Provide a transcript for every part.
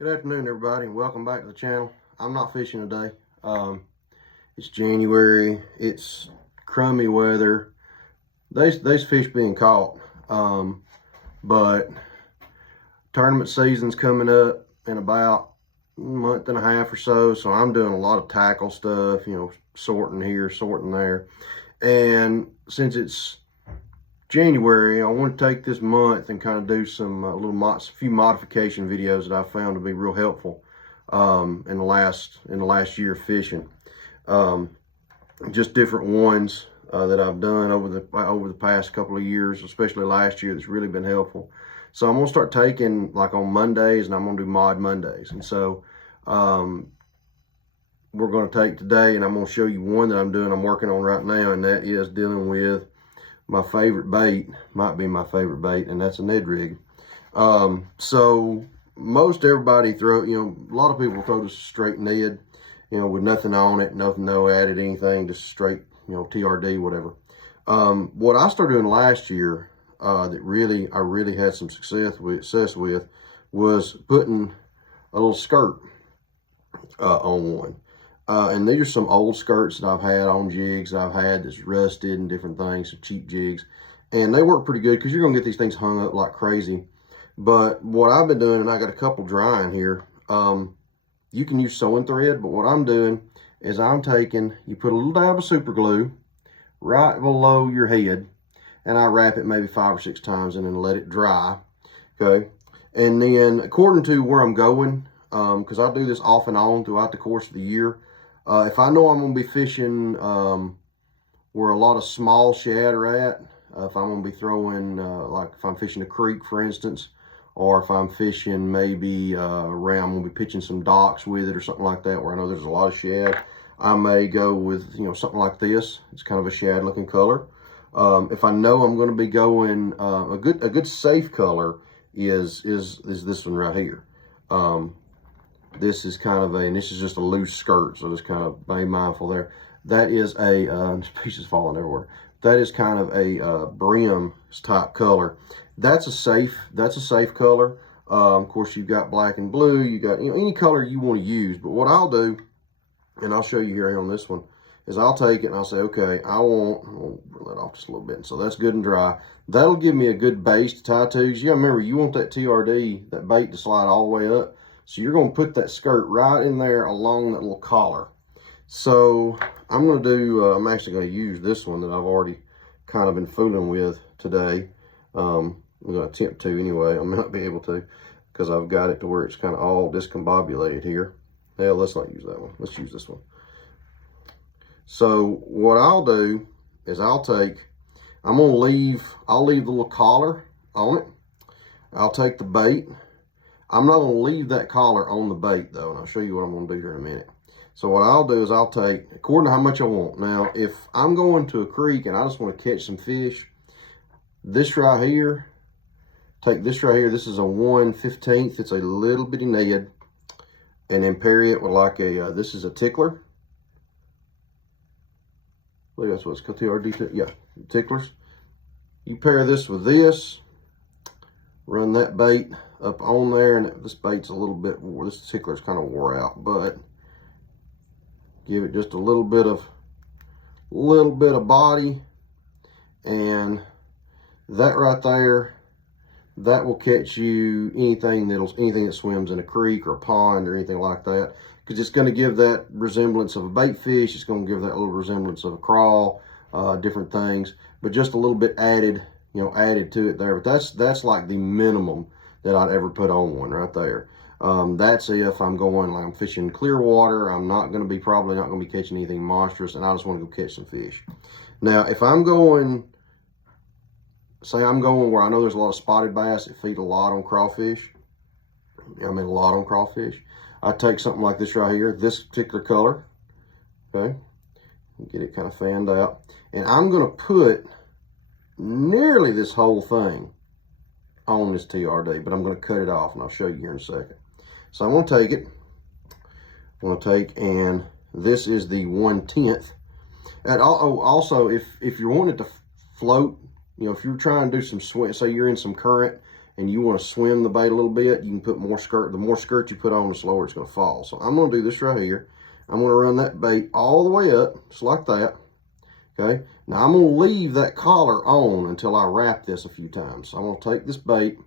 Good afternoon, everybody, and welcome back to the channel. I'm not fishing today. It's January. It's crummy weather. There's fish being caught, but tournament season's coming up in about a month and a half or so. So I'm doing a lot of tackle stuff, sorting here, sorting there. And since it's January, I want to take this month and kind of do some few modification videos that I found to be real helpful in the last year of fishing. Just different ones that I've done over the past couple of years, especially last year, that's really been helpful. So I'm gonna start taking like on Mondays, and I'm gonna do Mod Mondays. And so we're gonna take today, and I'm gonna show you one that I'm working on right now, and that is dealing with my favorite bait, might be my favorite bait, and that's a Ned rig. So most everybody throw, a lot of people throw just straight Ned, with nothing on it, no added anything, just straight, TRD, whatever. What I started doing last year, that I really had some success with was putting a little skirt on one. And these are some old skirts that I've had on jigs I've had that's rusted and different things, some cheap jigs. And they work pretty good because you're going to get these things hung up like crazy. But what I've been doing, and I got a couple drying here, you can use sewing thread, but what I'm doing is you put a little dab of super glue right below your head, and I wrap it maybe 5 or 6 times and then let it dry, okay? And then according to where I'm going, because I do this off and on throughout the course of the year, if I know I'm going to be fishing where a lot of small shad are at, if I'm going to be throwing, like if I'm fishing a creek, for instance, or if I'm fishing maybe around, I'm going to be pitching some docks with it or something like that, where I know there's a lot of shad, I may go with, something like this. It's kind of a shad looking color. If I know I'm going to be going, a good safe color is this one right here. This is this is just a loose skirt, so just kind of be mindful there. That is a, pieces falling everywhere. That is kind of a brim type color. That's a safe color. Of course, you've got black and blue. You got any color you want to use. But what I'll do, and I'll show you here on this one, is I'll take it and I'll say, okay, I'll bring that off just a little bit. So that's good and dry. That'll give me a good base to tie to. You gotta remember, you want that TRD, that bait, to slide all the way up. So you're going to put that skirt right in there along that little collar. So I'm going to do, I'm actually going to use this one that I've already kind of been fooling with today. I'm going to attempt to anyway. I may not be able to because I've got it to where it's kind of all discombobulated here. Hell, let's not use that one. Let's use this one. So what I'll do is I'll leave the little collar on it. I'll take the bait. I'm not going to leave that collar on the bait, though, and I'll show you what I'm going to do here in a minute. So what I'll do is I'll take, according to how much I want. Now, if I'm going to a creek and I just want to catch some fish, this right here, take this right here. This is a 1/15. It's a little bitty Ned, and then pair it with like a, this is a tickler. I believe that's what it's called, TRD, yeah, ticklers. You pair this with this, run that bait up on there, and this bait's a little bit, this tickler's kind of wore out, but give it just a little bit of body, and that right there, that will catch you anything that swims in a creek or a pond or anything like that, because it's going to give that resemblance of a bait fish. It's going to give that little resemblance of a crawl, different things, but just a little bit added to it there. But that's like the minimum that I'd ever put on one right there. That's if I'm going, like I'm fishing clear water, I'm probably not going to be catching anything monstrous, and I just want to go catch some fish. Now, if I'm going, say I'm going where I know there's a lot of spotted bass that feed a lot on crawfish, I take something like this right here, this particular color, okay, get it kind of fanned out, and I'm going to put nearly this whole thing on this TRD, but I'm going to cut it off, and I'll show you here in a second. So I'm going to take it. And this is the 1/10. And also, if you're wanting it to float, if you're trying to do some swim, say you're in some current and you want to swim the bait a little bit, you can put more skirt. The more skirt you put on, the slower it's going to fall. So I'm going to do this right here. I'm going to run that bait all the way up, just like that. Okay. Now I'm going to leave that collar on until I wrap this a few times. So I'm going to take this bait.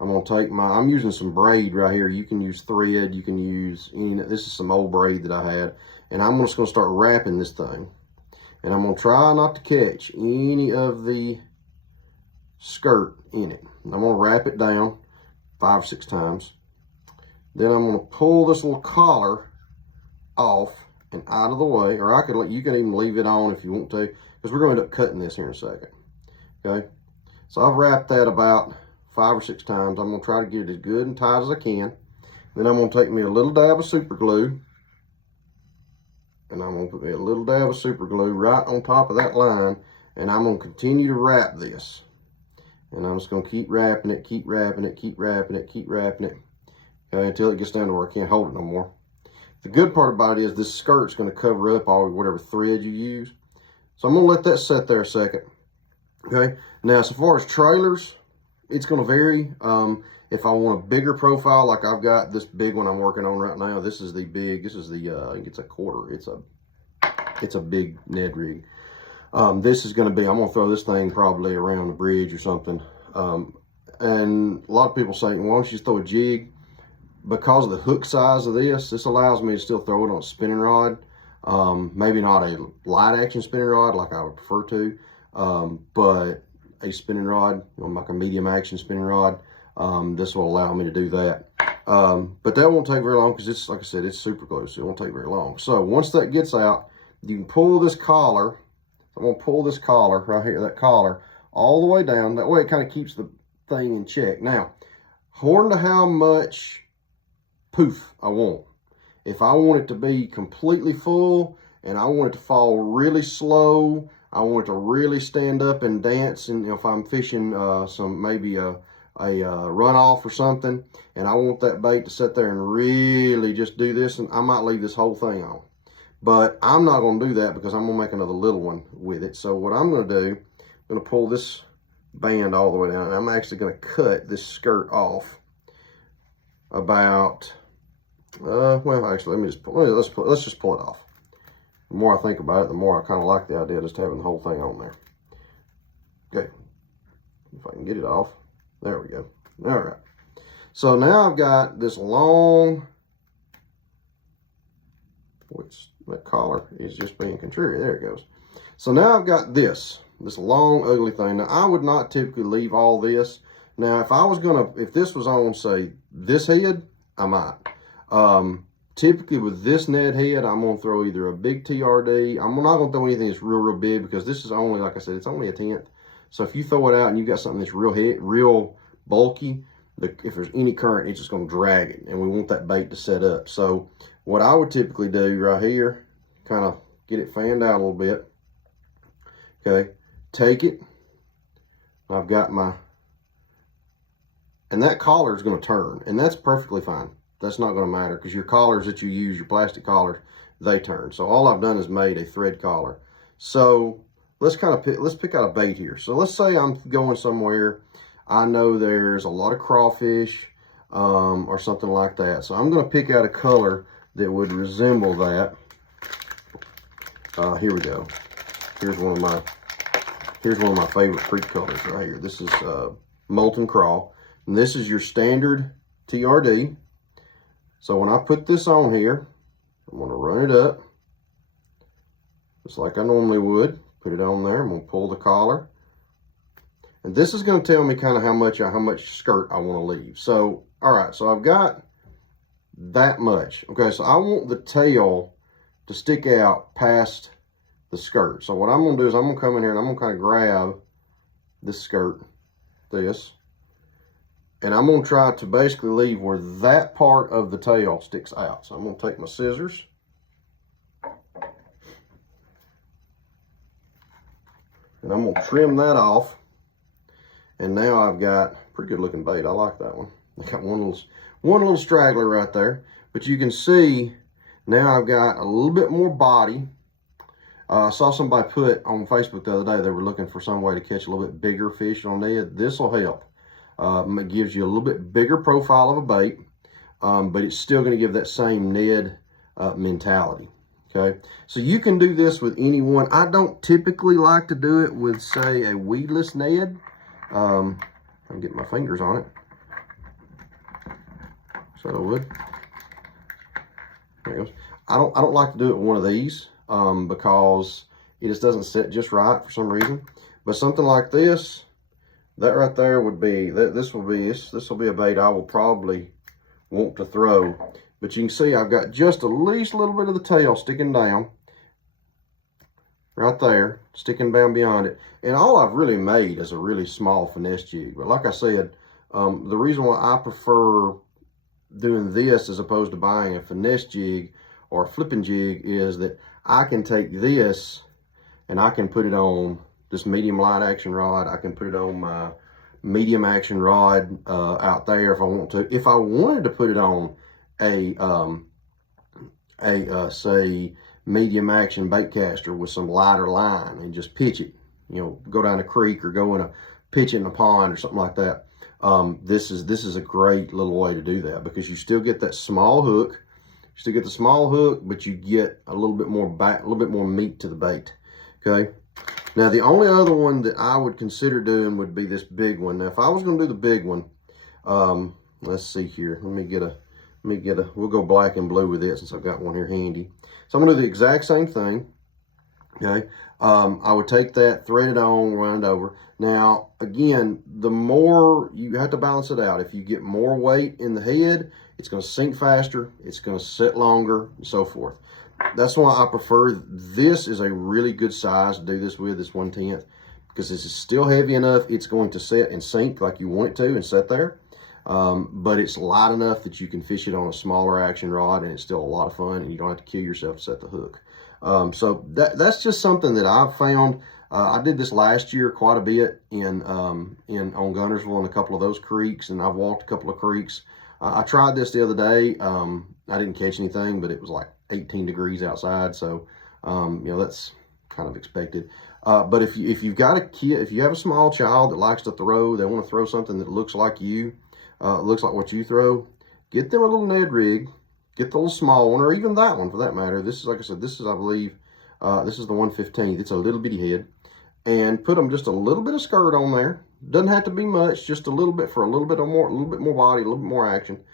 I'm going to take I'm using some braid right here. You can use thread. You can use this is some old braid that I had. And I'm just going to start wrapping this thing. And I'm going to try not to catch any of the skirt in it. I'm going to wrap it down 5 or 6 times. Then I'm going to pull this little collar off and out of the way, or you can even leave it on if you want to, because we're going to end up cutting this here in a second. Okay, so I've wrapped that about 5 or 6 times. I'm going to try to get it as good and tight as I can. Then I'm going to take me a little dab of super glue, and I'm going to put me a little dab of super glue right on top of that line, and I'm going to continue to wrap this. And I'm just going to keep wrapping it, keep wrapping it, keep wrapping it, keep wrapping it, okay, until it gets down to where I can't hold it no more. The good part about it is this skirt's going to cover up all whatever thread you use. So I'm going to let that set there a second. Okay. Now, as far as trailers, it's going to vary. If I want a bigger profile, like I've got this big one I'm working on right now. This is the I think it's a quarter. It's a big Ned rig. This is going to be, I'm going to throw this thing probably around the bridge or something. And a lot of people say, why don't you just throw a jig? Because of the hook size of this allows me to still throw it on a spinning rod. Maybe not a light action spinning rod like I would prefer to, but a spinning rod, like a medium action spinning rod. This will allow me to do that. But that won't take very long because it's, like I said, it's super glue, so it won't take very long. So once that gets out, you can pull this collar. I'm going to pull this collar right here, that collar, all the way down. That way it kind of keeps the thing in check. Now, according to how much poof I want. If I want it to be completely full and I want it to fall really slow, I want it to really stand up and dance, and if I'm fishing maybe a runoff or something, and I want that bait to sit there and really just do this, and I might leave this whole thing on. But I'm not going to do that because I'm going to make another little one with it. So what I'm going to do, I'm going to pull this band all the way down. I'm actually going to cut this skirt off about, well, actually, let's just pull it off. The more I think about it, the more I kind of like the idea of just having the whole thing on there. Okay, if I can get it off. There we go. All right. So now I've got this long, which that collar is just being contrary. There it goes. So now I've got this long, ugly thing. Now, I would not typically leave all this. Now, if this was on, say, this head, I might. Typically with this Ned head, I'm going to throw either a big TRD. I'm not going to throw anything that's real big because this is only, like I said, it's only a 1/10. So if you throw it out and you got something that's real bulky, if there's any current, it's just going to drag it. And we want that bait to set up. So what I would typically do right here, kind of get it fanned out a little bit. Okay, take it. I've got and that collar is going to turn, and that's perfectly fine. That's not going to matter because your collars that you use, your plastic collars, they turn. So all I've done is made a thread collar. So let's pick out a bait here. So let's say I'm going somewhere. I know there's a lot of crawfish or something like that. So I'm going to pick out a color that would resemble that. Here we go. Here's one of my favorite creek colors right here. This is Molten Crawl. And this is your standard TRD. So when I put this on here, I'm going to run it up just like I normally would. Put it on there. I'm going to pull the collar. And this is going to tell me kind of how much skirt I want to leave. So, all right, so I've got that much. Okay, so I want the tail to stick out past the skirt. So what I'm going to do is I'm going to come in here and I'm going to kind of grab this skirt, and I'm going to try to basically leave where that part of the tail sticks out. So I'm going to take my scissors. And I'm going to trim that off. And now I've got pretty good looking bait. I like that one. I got one little straggler right there. But you can see now I've got a little bit more body. I saw somebody put on Facebook the other day, they were looking for some way to catch a little bit bigger fish on Ned. This will help. It gives you a little bit bigger profile of a bait, but it's still going to give that same Ned mentality. Okay, so you can do this with any one. I don't typically like to do it with, say, a weedless Ned. I'm getting my fingers on it. So I would. There it goes. I don't like to do it with one of these because it just doesn't sit just right for some reason. But something like this, that right there would be, this will be a bait I will probably want to throw. But you can see I've got just at least a little bit of the tail sticking down right there, sticking down beyond it. And all I've really made is a really small finesse jig. But like I said, the reason why I prefer doing this as opposed to buying a finesse jig or a flipping jig is that I can take this and I can put it on this medium light action rod. I can put it on my medium action rod out there if I want to. If I wanted to put it on say medium action bait caster with some lighter line and just pitch it, you know, go down a creek or go in a pitch in a pond or something like that. This is a great little way to do that because you still get that small hook, you still get the small hook, but you get a little bit more meat to the bait. Okay. Now the only other one that I would consider doing would be this big one. Now if I was going to do the big one, let's see here. We'll go black and blue with it since I've got one here handy. So I'm going to do the exact same thing. Okay. I would take that, thread it on, run it over. Now, again, the more, you have to balance it out. If you get more weight in the head, it's going to sink faster, it's going to sit longer, and so forth. That's why I prefer, this is a really good size to do this with, this 1/10, because this is still heavy enough, it's going to set and sink like you want it to and sit there. But it's light enough that you can fish it on a smaller action rod and it's still a lot of fun and you don't have to kill yourself to set the hook. So that's just something that I've found. I did this last year quite a bit on Guntersville and a couple of those creeks, and I've walked a couple of creeks. I tried this the other day. I didn't catch anything, but it was like 18 degrees outside, so you know, that's kind of expected. But if you've got a kid, if you have a small child that likes to throw, they want to throw something that looks like you, looks like what you throw, get them a little Ned rig. Get the little small one, or even that one for that matter. This is, like I said, this is, I believe, this is the 1/15. It's a little bitty head. And put them just a little bit of skirt on there. Doesn't have to be much, just a little bit for a little bit more body, a little bit more action.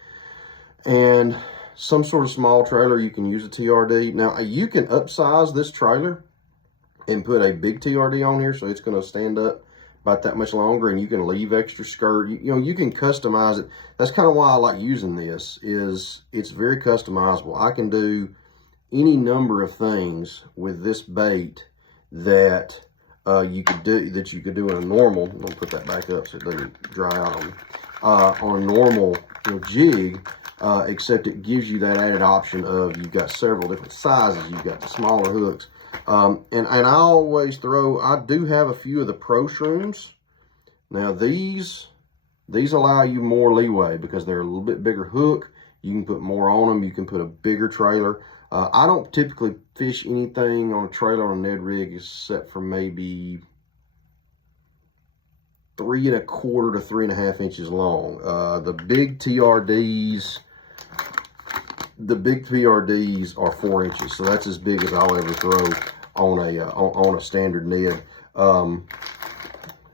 And some sort of small trailer, you can use a TRD. Now, you can upsize this trailer and put a big TRD on here, so it's going to stand up about that much longer, and you can leave extra skirt. You know, you can customize it. That's kind of why I like using this, is it's very customizable. I can do any number of things with this bait that you could do in a normal. I'm gonna put that back up so it doesn't dry out on a normal, you know, jig. Except it gives you that added option of, you've got several different sizes. You've got the smaller hooks. And I always throw, I do have a few of the Pro Shrooms. Now these allow you more leeway because they're a little bit bigger hook. You can put more on them. You can put a bigger trailer. I don't typically fish anything on a trailer on a Ned rig except for maybe 3 1/4 to 3 1/2 inches long. The big TRDs are 4 inches, so that's as big as I'll ever throw on a standard Ned.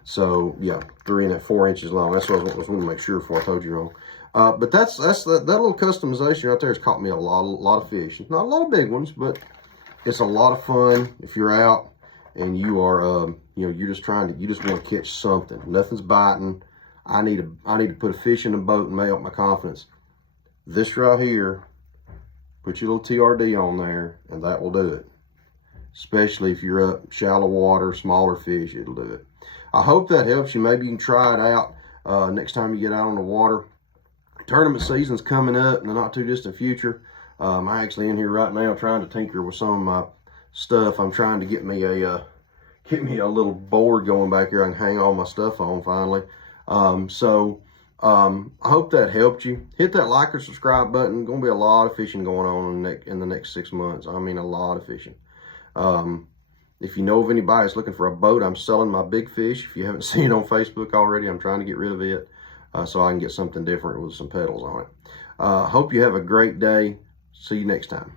So yeah, 3 and 4 inches long. That's what I was wanting to make sure before I told you wrong. But that little customization right there has caught me a lot of fish. Not a lot of big ones, but it's a lot of fun if you're out and you are you know, you just want to catch something. Nothing's biting. I need to put a fish in the boat and make up my confidence. This right here, put your little TRD on there, and that will do it. Especially if you're up shallow water, smaller fish, it'll do it. I hope that helps you. Maybe you can try it out next time you get out on the water. Tournament season's coming up in the not too distant future. I'm actually in here right now trying to tinker with some of my stuff. I'm trying to get me a little board going back here I can hang all my stuff on finally. I hope that helped you. Hit that like or subscribe button. Going to be a lot of fishing going on in the next 6 months. I mean, a lot of fishing. If you know of anybody that's looking for a boat, I'm selling my big fish. If you haven't seen it on Facebook already, I'm trying to get rid of it. so I can get something different with some pedals on it. Hope you have a great day. See you next time.